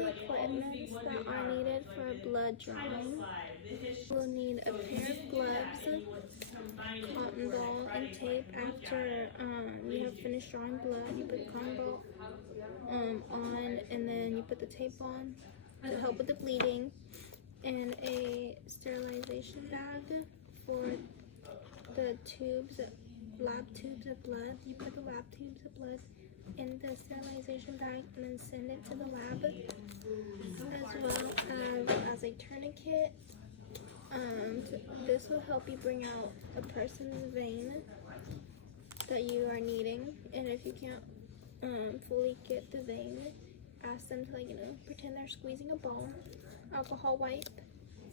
the equipment that are needed for blood drawing. We'll need a pair of gloves, cotton ball, and tape. After you have finished drawing blood, you put the cotton ball on, and then you put the tape on to help with the bleeding, and a sterilization bag for the tubes, lab tubes of blood. You put the lab tubes of blood in the sterilization bag and then send it to the lab, as well as a tourniquet. This will help you bring out a person's vein that you are needing, and if you can't fully get the vein, ask them to pretend they're squeezing a ball. Alcohol wipe.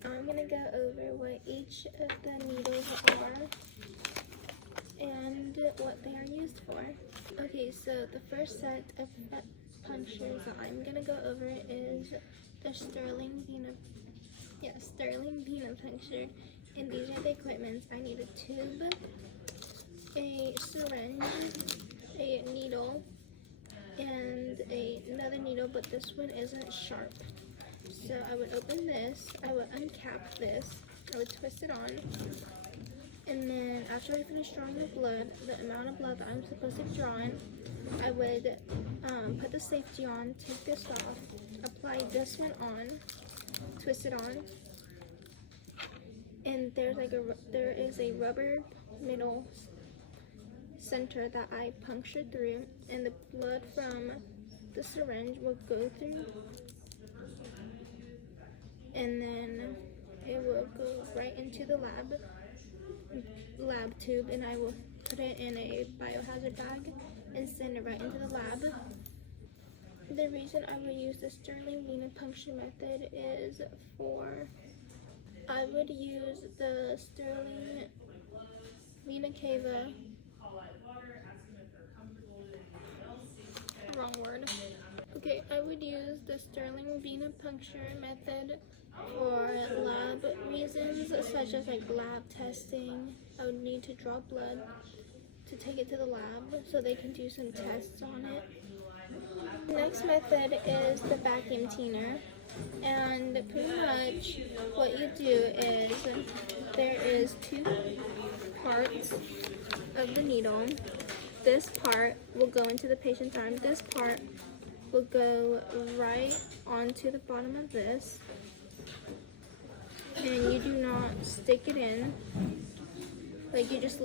I'm gonna go over what each of the needles are and what they are used for. Okay, so the first set of punctures that I'm gonna go over is the Sterling venipuncture, and these are the equipments. I need a tube, a syringe, a needle, and another needle, but this one isn't sharp. So I would open this, I would uncap this, I would twist it on, and then after I finish drawing the blood, the amount of blood that I'm supposed to draw in, I would put the safety on, take this off, apply this one on, twist it on, and there is a rubber middle center that I puncture through, and the blood from the syringe will go through, and then it will go right into the lab tube, and I will put it in a biohazard bag and send it right into the lab. The reason I would use the Sterling venipuncture method is I would use the Sterling vena cava, wrong word. Okay, I would use the Sterling venipuncture method for lab reasons, such as lab testing. I would need to draw blood to take it to the lab so they can do some tests on it. The next method is the vacuum cleaner, and pretty much what you do is there is two parts of the needle. This part will go into the patient's arm. This part will go right onto the bottom of this, and you do not stick it in. You just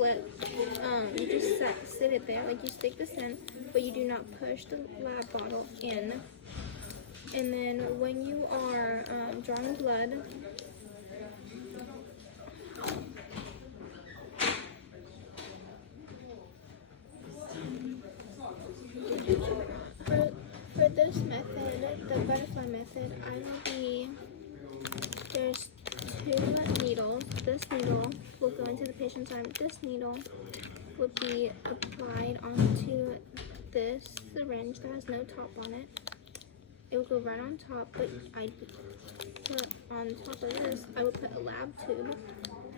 sit it there. You stick this in, but you do not push the lab bottle in. And then when you are drawing blood, for this method, the butterfly method, there's two needles. This needle will go into the patient's arm. This needle will be applied onto this syringe that has no top on it. It will go right on top, but I put on top of this, I will put a lab tube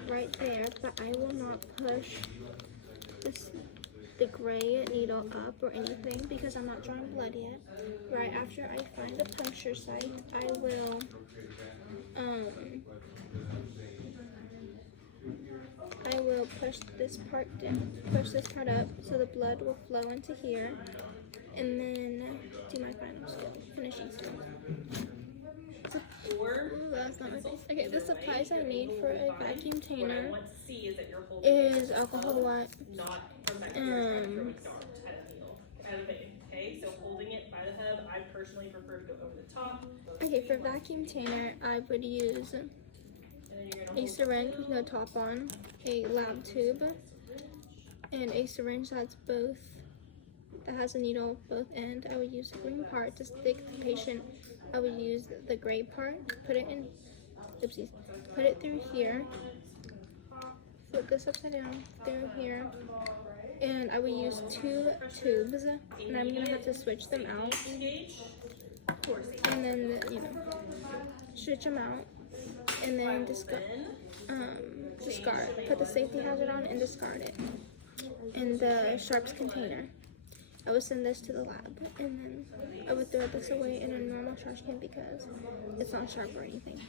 right there, but I will not push the gray needle up or anything because I'm not drawing blood yet. Right after I find the puncture site, I will push this part up so the blood will flow into here, and then do my final skill, finishing skill. That's not my face. Okay, the supplies I need for a vacuum cleaner is alcohol wipe, so holding it by the hub, I personally prefer to go over the top. Okay, for vacuum cleaner, I would use a syringe with no top on, a lab tube, and a syringe that has a needle both ends. I would use the green part to stick the patient. I would use the gray part, put it through here, flip this upside down, through here, and I would use two tubes, and I'm gonna have to switch them out, and then switch them out, and then discard, put the safety hazard on and discard it in the sharps container. I would send this to the lab, and then I would throw this away in a normal trash can because it's not sharp or anything.